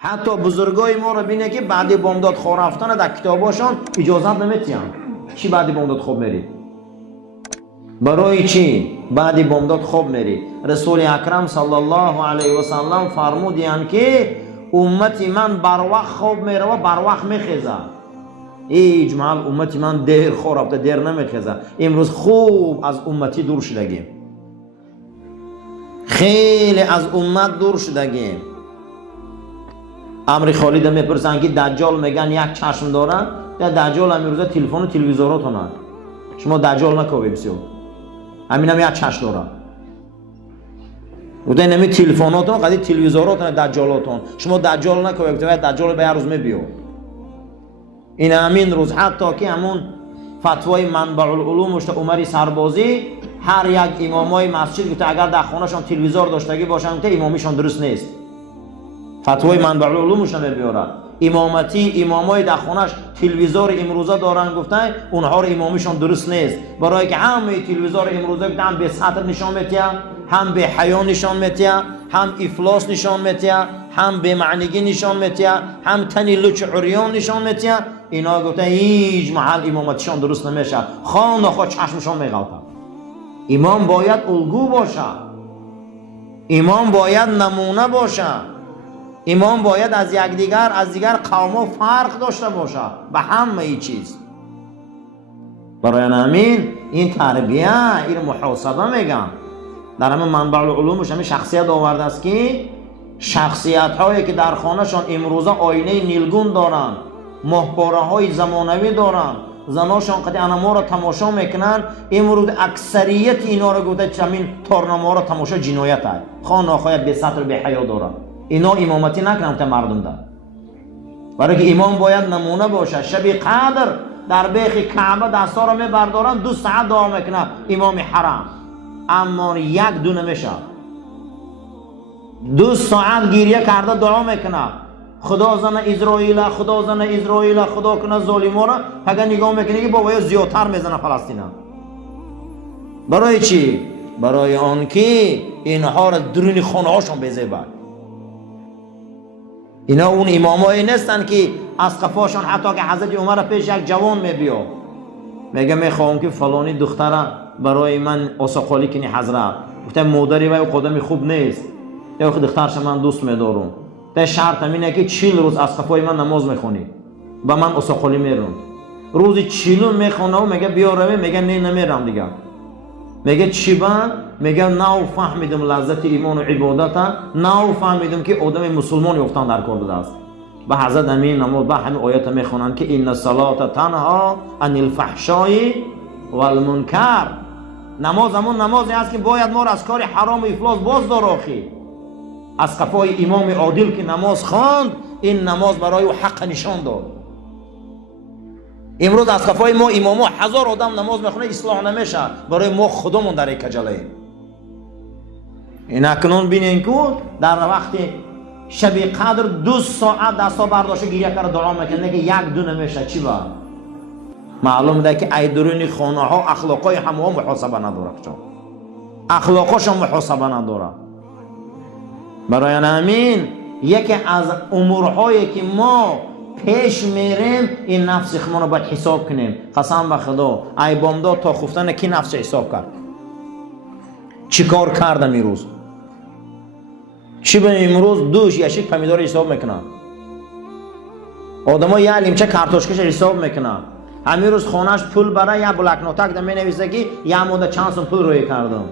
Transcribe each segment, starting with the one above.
حتی بزرگای ما رو بینه که بعد بامداد خواب رفتن در کتاباشون اجازت نمیتین. چی بعد بامداد خواب میری؟ برای چی بعد بامداد خواب میری؟ رسول اکرم صلی الله علیه و سلم فرمودین که امتی من بر وقت خواب میره و بر وقت میخیزه. اجماع امتی من دیر خواب رفته دیر نمیخیزه. امروز خوب از امتی دور شدگیم، خیلی از امت دور شدگیم. امر خالد میپرسن که دجال میگن یک چشم دارن، در دجال امروزه تلفن و تلویزیوناتونن. شما دجال نکوبی بسیار، همین هم یک چشم دارن. و در نمی تلفناتون قدی تلویزیوناتون دجالاتون. شما دجال نکوبی بسیار، دجال به هر روز میبیو. این همین روز حتی که همون فتوای منبع العلوم مشت عمری سربازی هر یک امامای مسجد گفته اگر در خانهشان تلویزیون داشتگی باشن که امامیشان درست نیست. فتوای منبع العلومش نمیاره. امامتی امامای در خانهش تلویزیون امروزه دارن گفتن اونها رو امامیشان درست نیست. برای که همه تلویزیون امروزه هم به سطر نشان میتیه، هم به حیا نشان میتیه، هم افلاس نشان میتیه، هم به معنیگی نشان میتیه، هم تنی لچ عریان نشان میتیه. اینا گفتن هیچ محل امامتشان درست نمیشه. خان نخواه چشمشان میغلطه. امام باید الگو باشه، امام باید نمونه باشه، امام باید از دیگر قوم فرق داشته باشه به همه چیز. برای همین این تربیه، این محاسبه میگم در همه منبع العلومش همین شخصیت آورده است که شخصیت هایی که در خانهشان امروزه آینه نیلگون دارن، ماهواره های زمانوی دارن، زناشان قطعا انما را تماشا میکنن. امروز اکثریت اینا رو گفته چمین تارنما را تماشا جنایت های خانه آخوی به سطر به حیا دارن. اینا امامتی نکنم تا مردم دار. برای که امام باید نمونه باشه. شب قدر در بیخ کعبه دستا را میبردارن 2 ساعت دعا میکنه امام حرم، اما یک دو نمیشه. 2 ساعت گریه کرده دعا میکنه خدا زن اسرائیل، خدا زن اسرائیل، خدا کنه ظالما را. اگر نگاه میکنه که بابا زیادتر میزنه فلسطین. برای چی؟ برای آنکه اینها را درون خانه هاشون بزیبن. اینا اون امامایی نیستن که از قفاشون حتی که حضرت عمر پیش یک جوان میبیو میگه میخوام که فلانی دختره برای من آساقالی کنی حضرت. گفته مادری و قدمی خوب نیست، یا دخترش من دوست میدارم. تا شرط اینه که 40 روز از قفای من نماز میخونی با من آساقالی میرم. روزی 40 میخونه و میگه بیا روی، میگه نه نمیرم دیگه. میگه چی با؟ میگه نو فهمیدم لذت ایمان و عبادت، نو فهمیدم که آدم مسلمانی افتان در کار داده است. به حضرت امین نماز به همین آیات میخونن که این الصلاه تنها عن الفحشاء والمنکر. نماز همون نمازی است که باید ما را از کار حرام و افلاس باز داره. از قفای امام عادل که نماز خواند، این نماز برای او حق نشان داد. امروز از قفای ما اماما 1000 آدم نماز میخونه اصلاح نمیشه، برای ما خودمون در یک کجله ایم. این اکنون بینین که در وقت شب قدر 2 ساعت دستا برداشته گریه کرده دعا میکنه که یک دو نمیشه. چی با؟ معلوم ده که ای درون خانه ها اخلاقای همه محاسبه نداره، اخلاقاشون محاسبه نداره. برای همین یکی از امورهایی که ما پیش میریم این نفس خودمون رو باید حساب کنیم. قسم به خدا ای بامداد تا خفتن کی نفس حساب کرد؟ چی کار کردم امروز؟ چی به امروز دوش یشک پمیدار حساب میکنن؟ آدم ها یه لیمچه کارتوشکش حساب میکنن. همین روز خانهش پول برای یه بلک نوتک ده می نویسه که یه مدت چند سون پول روی کردم،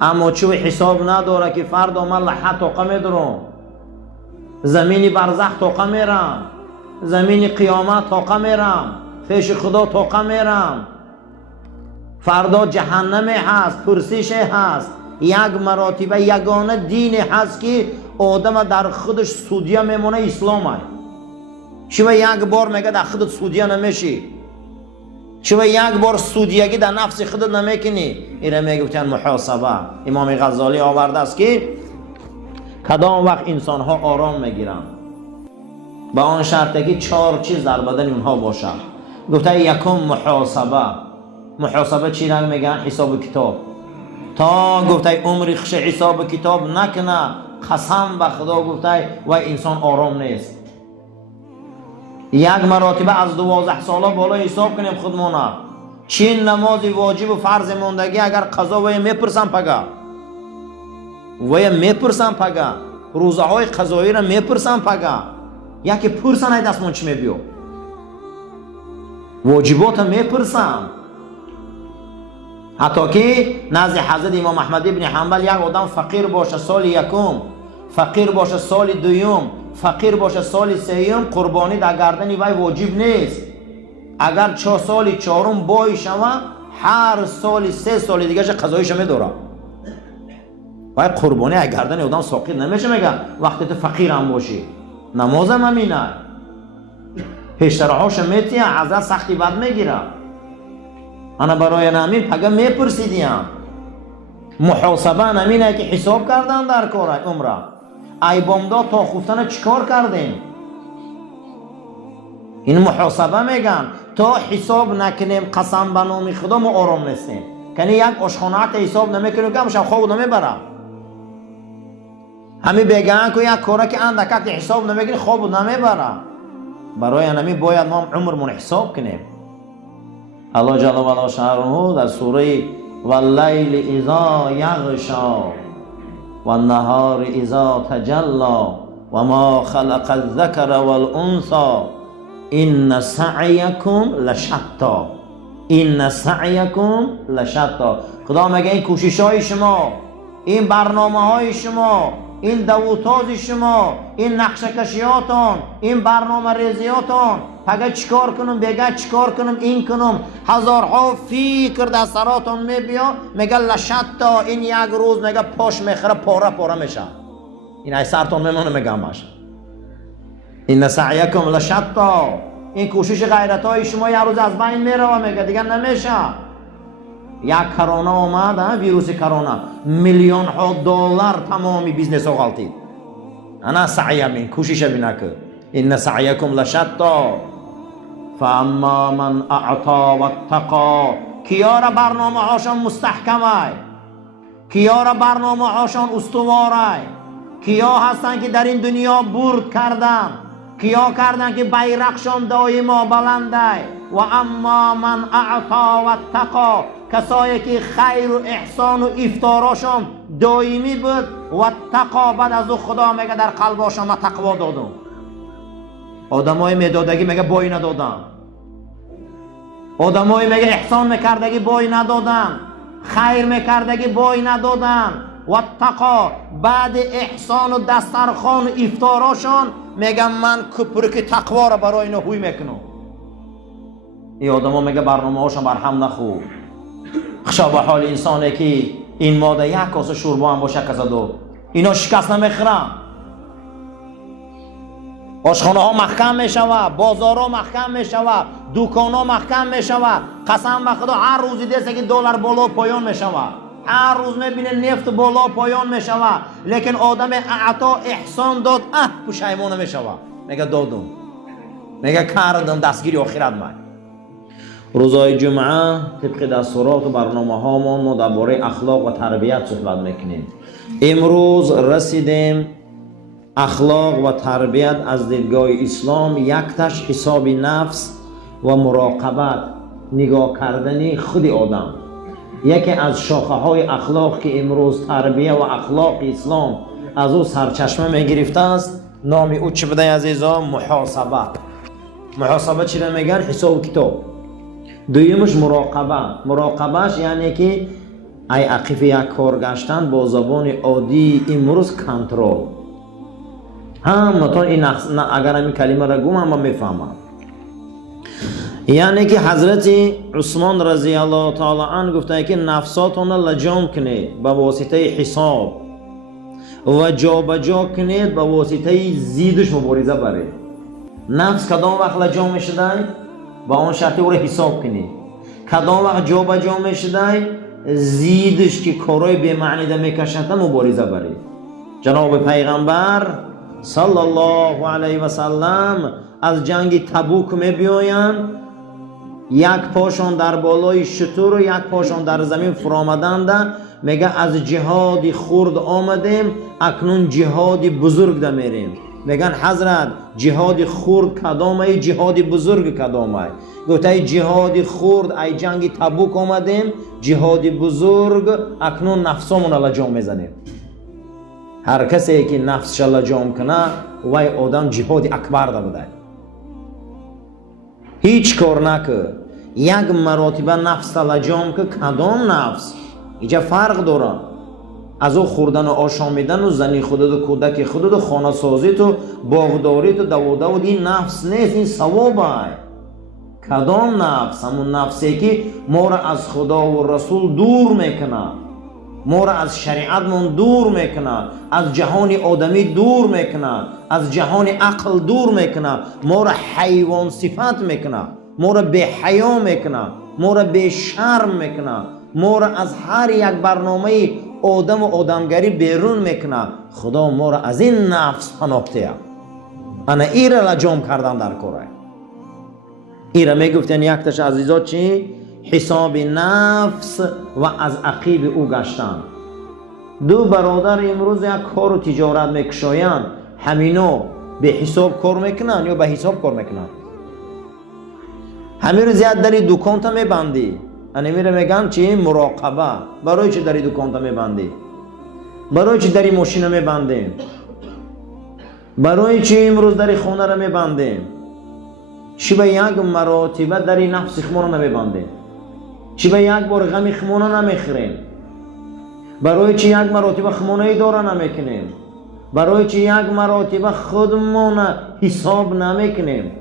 اما چوی حساب نداره که فردا من لحظه طاقه میدارم، زمینی برزخ طاقه میرم، زمینی قیامت طاقه میرم، پیش خدا طاقه میرم. فردا جهنم هست، پرسش هست. یک مراتبه یگانه دین هست که آدم در خودش سودیه میمونه، اسلام هست. شما یک بار میگه در خودت سودیه نمیشی، شما یک بار سودیگی در نفس خودت نمیکنی. اینا میگفتن محاسبه. امام غزالی آورده است که کدام وقت انسان ها آرام میگیرن با آن شرطه که 4 چیز در بدن اونها باشه. گفته یکم محاسبه. محاسبه چی رنگ میگن؟ حساب کتاب. تا گفته عمری خش حساب کتاب نکنه قسم به خدا گفته و انسان آرام نیست. یک مراتبه از 12 ساله بالا حساب کنیم خودمونا، چین نماز واجب و فرض موندگی اگر قضا وی میپرسن پگا، وی میپرسن پگا، روزه های قضایی را میپرسن پگا، یکی پرسن ای دستمون چی میبیو، واجبات میپرسن. حتی که نزد حضرت امام احمد ابن حنبل یک آدم فقیر باشه سال یکم، فقیر باشه سال دوم، فقیر باشه سال سوم، قربانی در گردن وی واجب نیست. اگر 4 سال چهارم بای شوه، هر سال 3 سال دیگه قضایش میداره. وای قربانی در گردن آدم ساقط نمیشه. میگه وقتی تو فقیر هم باشی نماز هم همینه، پیشترهاش میتیه، حضرت سختی بد میگیره. انا برای نامین پگه میپرسیدیم محاسبه نمینه که حساب کردن در کار عمره ای بامدا تا خفتن چیکار کردیم. این محاسبه میگن تا حساب نکنیم قسم به نام خدا ما آرام نیستیم. کنی یک آشخانه حساب نمیکنیم که همشب خواب نمیبرم. همین بگن که یک کاره که اندکت حساب نمیکنیم خواب نمیبرم. برای نمی باید ما عمرمون حساب کنیم. الله جل و علا شأنه در سوره واللیل اذا یغشا والنهار اذا تجلی و ما خلق الذکر والانثى ان سعیکم لشتی، این سعیکم لشتی. خدا میگه این کوشش های شما، این برنامه های شما، این دوتاز شما، این نقشه کشیاتون، این برنامه ریزیاتون، پگه چیکار کنم بگه چیکار کنم این کنم، هزارها فکر در سراتون میبیا. میگه لشتا، این یک روز میگه پاش میخره پاره پاره میشه. این ای سرتون میمونه میگه همش این سعیکم لشتا. این کوشش غیرت های شما یک روز از بین میره میگه دیگه نمیشه. یک کرونا آمد، ویروس کرونا، میلیون ها دلار تمامی بیزنس ها غلطید. انا سعیم این کوشش بینه که این سعیکم لشتا فاما من اعطا و اتقا. کیا را برنامه هاشون مستحکمه، کیا را برنامه هاشون استواره، کیا هستن که در این دنیا برد کردن، کیا کردن که بیرقشان دائما بلنده. و اما من اعطا و اتقا، کسایی که خیر و احسان و افطاراشون دائمی بود و اتقا، بعد از او خدا میگه در قلباشون ما تقوا دادم. آدمای میدادگی میگه بای ندادن، آدمای میگه احسان میکردگی بای ندادن، خیر میکردگی بای ندادن. و اتقا، بعد احسان و دسترخوان و افطاراشون میگم من کپرک تقوا را برای اینا هوی میکنم. این آدما میگه برنامه هاشون برهم نخور. خشا به حال انسانی که این ماده یک کاسه شوربا هم باشه کسا دو، اینا شکست نمیخورن. آشخانه ها محکم میشوه، بازار ها محکم میشوه، دوکان ها محکم میشوه. قسم به خدا هر روزی دیسته که دلار بالا پایان میشوه، هر روز میبینه نفت بالا پایان میشوه. لیکن آدم اعطا احسان داد پشیمان میشوه، میگه دادم، میگه کردم، دستگیری آخرت من. روزای جمعه طبق دستورات و برنامه هامون ما درباره اخلاق و تربیت صحبت میکنیم. امروز رسیدیم اخلاق و تربیت از دیدگاه اسلام. یکتش حساب نفس و مراقبت، نگاه کردنی خود آدم. یکی از شاخه های اخلاق که امروز تربیت و اخلاق اسلام از او سرچشمه میگرفته است، نام او چه بوده عزیزان؟ محاسبه. محاسبه چی را میگن؟ حساب کتاب. دویمش مراقبه. مراقبهش یعنی که ای عقیف یک کار گشتن با زبان عادی امروز کنترل. این اگر همین کلمه را گوم هم میفهمم. یعنی که حضرت عثمان رضی الله تعالی عنه گفته که نفساتون لجام کنید به واسطه حساب و جا به جا کنید به واسطه زیدش مبارزه برید. نفس کدام وقت لجام میشده؟ با اون شرطی او را حساب کنید. کدام وقت جا به جا میشده؟ زیدش که کارای به معنی ده میکشند مبارزه برید. جناب پیغمبر صلی الله علیه و سلم از جنگ تبوک میبیایند، یک پاشون در بالای شتر و یک پاشون در زمین فرامدند. میگه از جهاد خرد آمدیم اکنون جهاد بزرگ ده میریم. میگن حضرت جهاد خرد کدامه، جهاد بزرگ کدامه؟ گفته جهاد خرد ای جنگ تبوک آمدیم، جهاد بزرگ اکنون نفسمون لجام میزنیم. هر کسی که نفسش لجام کنه وای آدم جهاد اکبر ده بوده. هیچ کار نکه یک مراتبه نفس لجام که کدام نفس اینجا فرق داره. از او خوردن و آشامیدن و زنی خودت و کودک خودت و خانه سازیت و باغداریت و دوادود این نفس نیست، این ثوابه. کدام نفس؟ همون نفسی که ما را از خدا و رسول دور میکنه، ما را از شریعتمون دور میکنه، از جهان آدمی دور میکنه، از جهان عقل دور میکنه، ما را حیوان صفت میکنه، ما را به حیا میکنه، ما را به شرم میکنه، ما را از هر یک برنامه آدم و آدمگری بیرون میکنه. خدا ما را از این نفس پناه ده. انا ایره لجام کردن در کاره. ایره میگفتن یک تاش عزیزات چی؟ حساب نفس و از عقیب او گشتن. دو برادر امروز یک کار و تجارت میکشاین، همینو به حساب کار میکنن یا به حساب کار میکنن؟ همین رو زیاد داری دکان تا میبندی. انا میره میگن چی؟ مراقبه. برای چی داری دکان تا میبندی؟ برای چی داری ماشین رو میبندیم؟ برای چی امروز داری خونه رو میبندیم؟ چی به یک مراتبه داری نفس خمون رو نمیبندیم؟ چی به یک بار غم خمون رو نمیخوریم؟ برای چی یک مراتبه خمونه داره نمیکنیم؟ برای چی یک مراتبه خودمون حساب نمیکنیم؟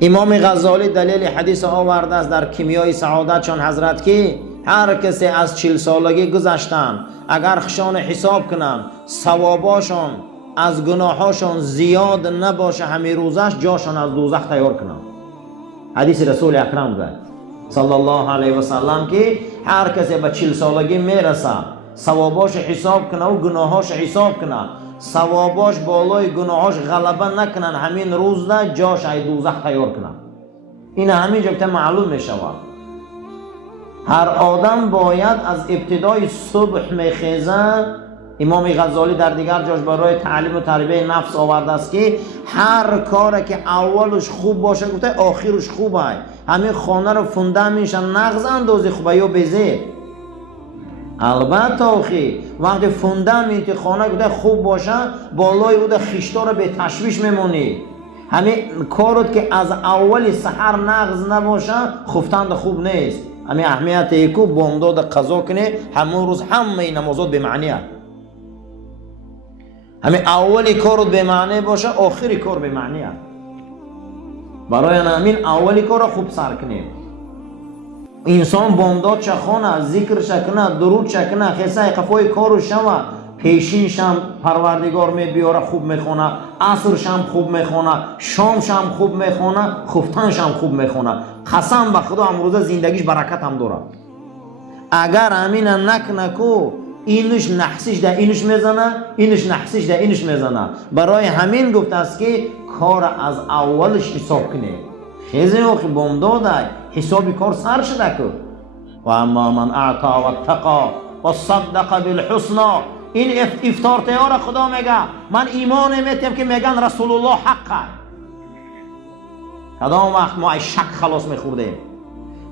امام غزالی دلیل حدیث آورده است در کیمیای سعادت چون حضرت که هر کسی از 40 سالگی گذشتن اگر خشان حساب کنن ثواباشون از گناهاشون زیاد نباشه همین روزش جاشون از دوزخ تیار کنن. حدیث رسول اکرم ده صلی الله علیه و سلم که هر کسی به 40 سالگی میرسه ثواباش حساب کنه و گناهاش حساب کنه، ثواباش بالای گناهاش غلبه نکنن همین روز ده جاش ای دوزخ تیار کنن. این همین جا معلوم می شود. هر آدم باید از ابتدای صبح میخیزه. امام غزالی در دیگر جاش برای تعلیم و تربیه نفس آورده است که هر کاری که اولش خوب باشه گفته آخرش خوبه. همین خانه رو فونده میشن نغز اندازی خوبه یا بزه. البته آخی وقتی فونده میتی خانه گفته خوب باشه بالای او ده خیشتا رو به تشویش میمونی. همین کارت که از اولی سحر نغز نباشه خفتند خوب نیست. همین اهمیت ایکو بامداد قضا کنه همون روز همه نمازات به معنی هست. همین اولی کارت به معنی باشه آخری کار به معنی هست. برای همین اولی کار رو خوب سر کنیم. انسان بامداد چخانه ذکر شکنه درود شکنه خیسه قفای کارو شوه پیشینش هم پروردگار میبیاره خوب میخونه، عصرش هم خوب میخونه، شامش هم خوب میخونه، خفتنش هم خوب میخونه. قسم به خدا امروزه زندگیش برکت هم داره. اگر امین نکنه کو اینش نحسیش ده اینش میزنه، اینش نحسیش ده اینش میزنه. برای همین گفته است که کار از اولش حساب کنه. خیزه اوخی بامداده حسابی کار سر شده که و اما من اعطا و اتقا و صدق بالحسنا. این افطار تیار خدا میگه من ایمان میتیم که میگن رسول الله حقه. کدام وقت ما شک خلاص میخوردیم؟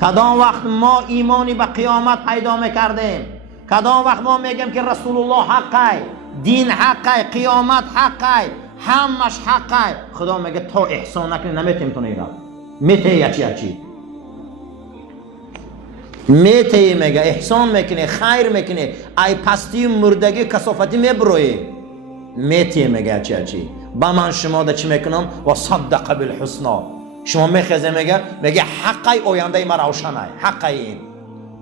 کدام وقت ما ایمانی به قیامت پیدا میکردیم؟ کدام وقت ما میگیم که رسول الله حقه، دین حقه، قیامت حقه، همش حقه؟ خدا میگه تا احسان نکنی نمیتیم تو نیرم میته یچی میته میگه احسان میکنه خیر میکنه ای پستی مردگی کسافتی میبروی میته میگه چی با من شما ده چی میکنم و صدق بالحسنا. شما میخیزه میگه حقی آینده ما روشنه حقی. این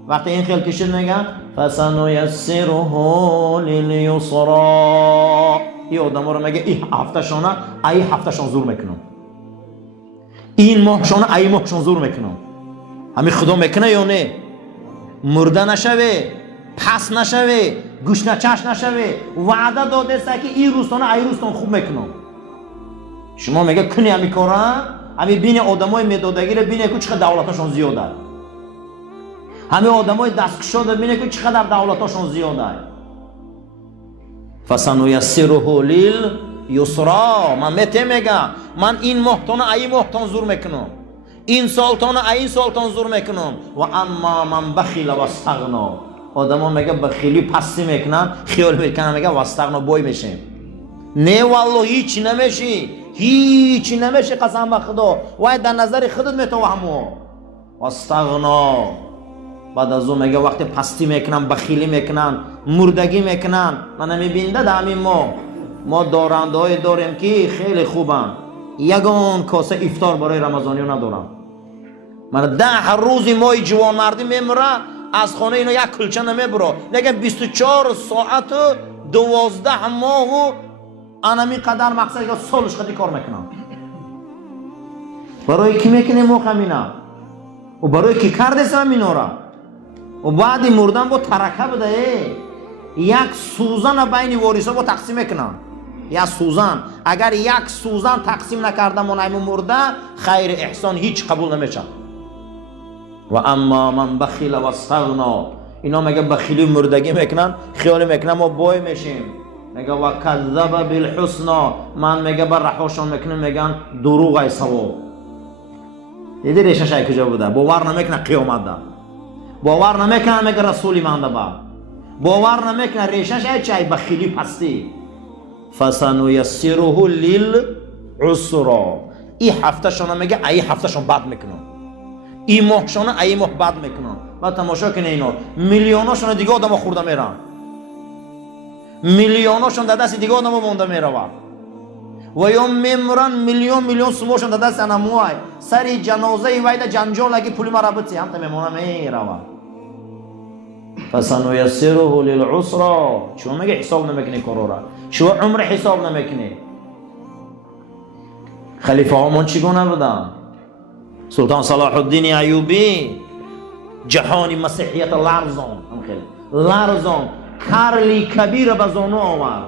وقتی این خیل کشید میگه فسنیسره للیسرا. این آدم رو میگه این هفتهشانه ای هفتهشان زور میکنم، این ماهشانه ای ماهشان زور میکنم. همین خدا میکنه یا نه؟ مرده نشوه، پس نشوه، گوش نچش نشوه. وعده داده است که این روزتانه ای روزتان خوب میکنم. شما میگه کنی همین کارا، همین بین آدمای میدادگی رو بینه که چقدر دولتشون زیاده. همه آدمای دستکشا ببینه که چقدر دولتاشون زیاده. فسنیسره لیلیسرا. من میگم من این ماهتون ای ماهتون زور میکنم، این سالتون این سالتون زور میکنم. و اما من بخیل و استغنا. آدما میگه بخیلی پستی میکنن، خیال میکنن میگه واستغنا بوی میشیم. نه والله هیچ نمیشی، هیچ نمیشی قسم به خدا. و در نظر خودت میتوهمو واستغنا. بعد از اون میگه وقتی پستی میکنن، بخیلی میکنن، مردگی میکنن. من نمیبینده دامین ما دارنده های داریم که خیلی خوبن، یگان کاسه افطار برای رمضانی ندارن. من 10 روزی مای جوان مردی میمره از خانه اینا یک کلچه نمیبره، لیکن 24 ساعت 12 ماه انمی قدر مقصد که سالش خودی کار میکنن. برای کی میکنه موقع مینا و برای کی کرده سمینا را و بعد مردن با ترکه بده. یک سوزن بین واریسا با تقسیم میکنن. یا سوزن اگر یک سوزن تقسیم نکرده منعم مرده خیر احسان هیچ قبول نمیشه. و اما من بخیل و استغنا. اینا میگه بخیلی مردگی میکنن، خیال میکنن ما بای میشیم. میگه و کذب بالحسنا. من میگه بر رهاشون میکنه میگن دروغ ای سوا. دیدی ریشش ای کجا بوده؟ باور نمیکنه قیامت ده، باور نمیکنه میگه رسولی مانده با، باور نمیکنه ریشش ای چای بخیلی پستی. فسنیسره لیلعسرا. این هفته شون میگه ای هفته شون بد میکنن، این ماه شون ای ماه بد میکنن. بعد تماشا کنه اینا میلیوناشون دیگه آدم خورده میرن، میلیوناشون در دست دیگه آدم مونده میره و یا میمرن میلیون سموشون در دست انموهای سری جنازه ویده جنجال اگه پولی مرابطی هم تا میمونه میره. فسنیسره لیلعسرا. شما میگه حساب نمیکنی کارو را، شما عمر حساب نمیکنی. خلیفه ها من چگونه بودن؟ سلطان صلاح الدین ایوبی جهانی مسیحیت لرزان کرلی کبیر به زانو آورد.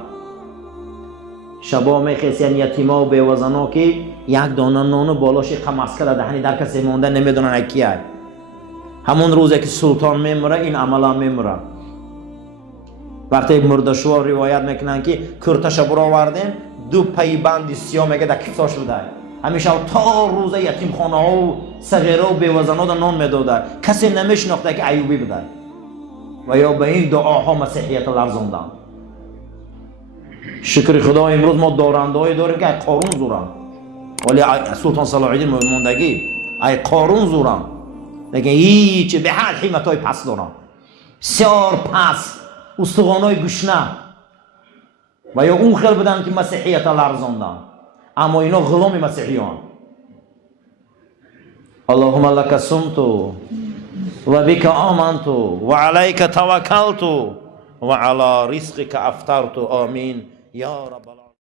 شبا میخیسین یتیما و بیوزنا که یک دانه نانو بالاش قمسکه در دهنی در کسی مونده نمیدونن اکیه. همون روزی که سلطان میمره این عملا میمره. وقتی مردشوار روایت میکنن که کرتش برو آوردن 2 پیبند سیاه میگه در کفتا شده. همیشه تا روز یتیم خانه ها و صغیره و بیوزنا در نان میداده. کسی نمیشناخته که ایوبی بوده و یا به این دعاها مسیحیت لرزاندن. شکر خدا امروز ما دارنده هایی داریم که ای قارون زورن، ولی سلطان صلاح الدین موندگی ای قارون زورن، لیکن هیچ به هر حیمت های پس دارن، بسیار پس، استخوانای گشنه و یا اون خیل بدن که مسیحیت لرزاندن، اما اینا غلام مسیحیان. اللهم لك صمت و بك آمنت و علیک توکلت و علی رزقک افطرت. آمین یا رب العالمین.